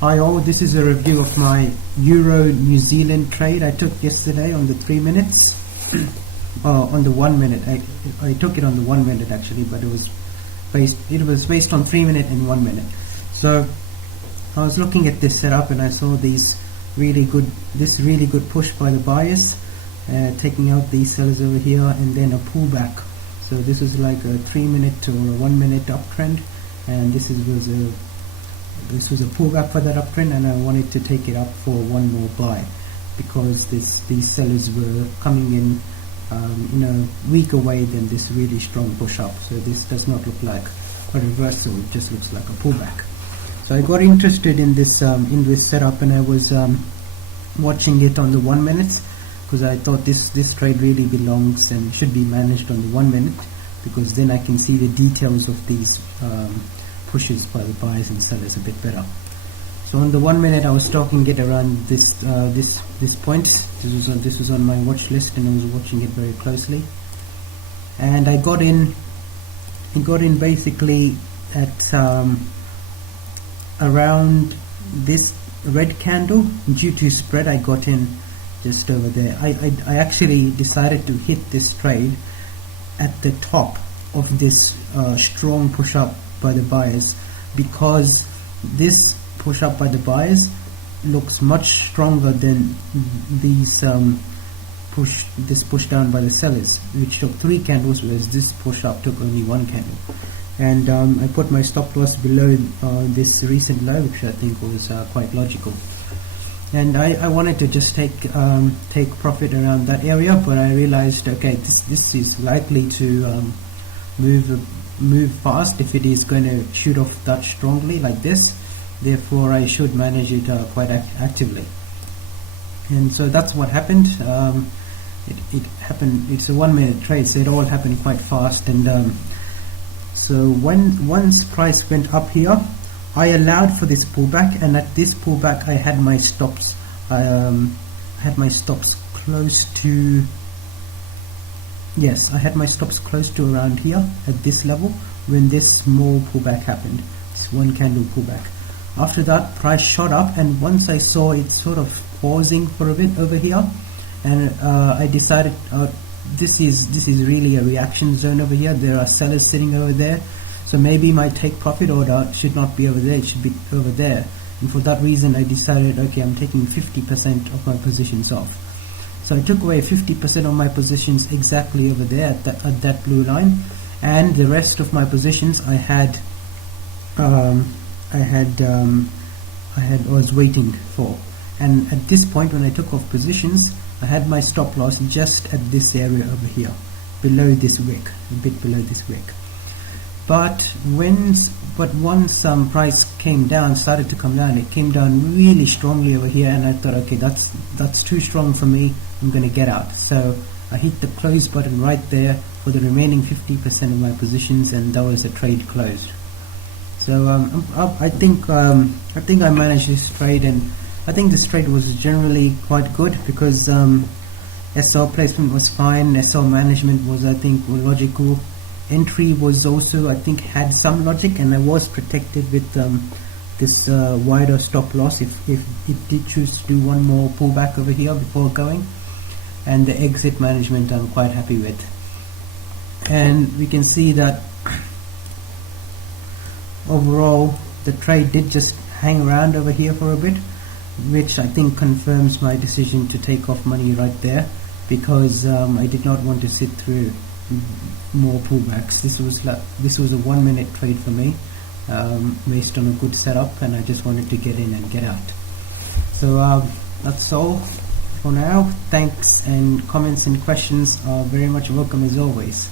Hi all, this is a review of my Euro New Zealand trade I took yesterday on the 3 minutes. On the 1 minute. I took it on the 1 minute actually, but it was based on 3 minute and 1 minute. So I was looking at this setup and I saw this really good push by the buyers, taking out these sellers over here, and then a pullback. So this was like a 3 minute or a 1 minute uptrend, and this was a pullback for that uptrend, and I wanted to take it up for one more buy because these sellers were coming in a weaker way than this really strong push up. So this does not look like a reversal, it just looks like a pullback. So I got interested in this setup, and I was watching it on the 1 minute because I thought this trade really belongs and should be managed on the 1 minute, because then I can see the details of these pushes by the buyers and sellers a bit better. So on the 1 minute I was talking it around this point. This was on my watch list, and I was watching it very closely, and I got in basically at around this red candle. Due to spread, I got in just over there. I actually decided to hit this trade at the top of this strong push up by the buyers, because this push up by the buyers looks much stronger than these push down by the sellers, which took 3 candles, whereas this push up took only 1 candle. And I put my stop loss below this recent low, which I think was quite logical. And I wanted to just take profit around that area, but I realized, okay, this is likely to move fast if it is going to shoot off that strongly like this. Therefore I should manage it quite actively. And so that's what happened. It happened. It's a 1 minute trade, so it all happened quite fast. And so once price went up here, I allowed for this pullback, and at this pullback I had my stops. I had my stops close to. Yes, I had my stops close to around here at this level when this small pullback happened. This 1 candle pullback. After that, price shot up, and once I saw it sort of pausing for a bit over here, and I decided this is really a reaction zone over here. There are sellers sitting over there, so maybe my take profit order should not be over there, it should be over there. And for that reason I decided, okay, I'm taking 50% of my positions off. So I took away 50% of my positions exactly over there at that blue line, and the rest of my positions I was waiting for. And at this point, when I took off positions, I had my stop loss just at this area over here, below this wick, a bit below this wick. But once price came down, started to come down, it came down really strongly over here, and I thought, okay, that's too strong for me, I'm going to get out. So I hit the close button right there for the remaining 50% of my positions, and that was the trade closed. So I think I managed this trade, and I think this trade was generally quite good because SL placement was fine, SL management was, I think, logical. Entry was also, I think, had some logic, and I was protected with this wider stop loss if it did choose to do one more pullback over here before going. And the exit management I'm quite happy with. And we can see that overall the trade did just hang around over here for a bit, which I think confirms my decision to take off money right there, because I did not want to sit through more pullbacks. This was a 1 minute trade for me, based on a good setup, and I just wanted to get in and get out. So that's all for now. Thanks, and comments and questions are very much welcome as always.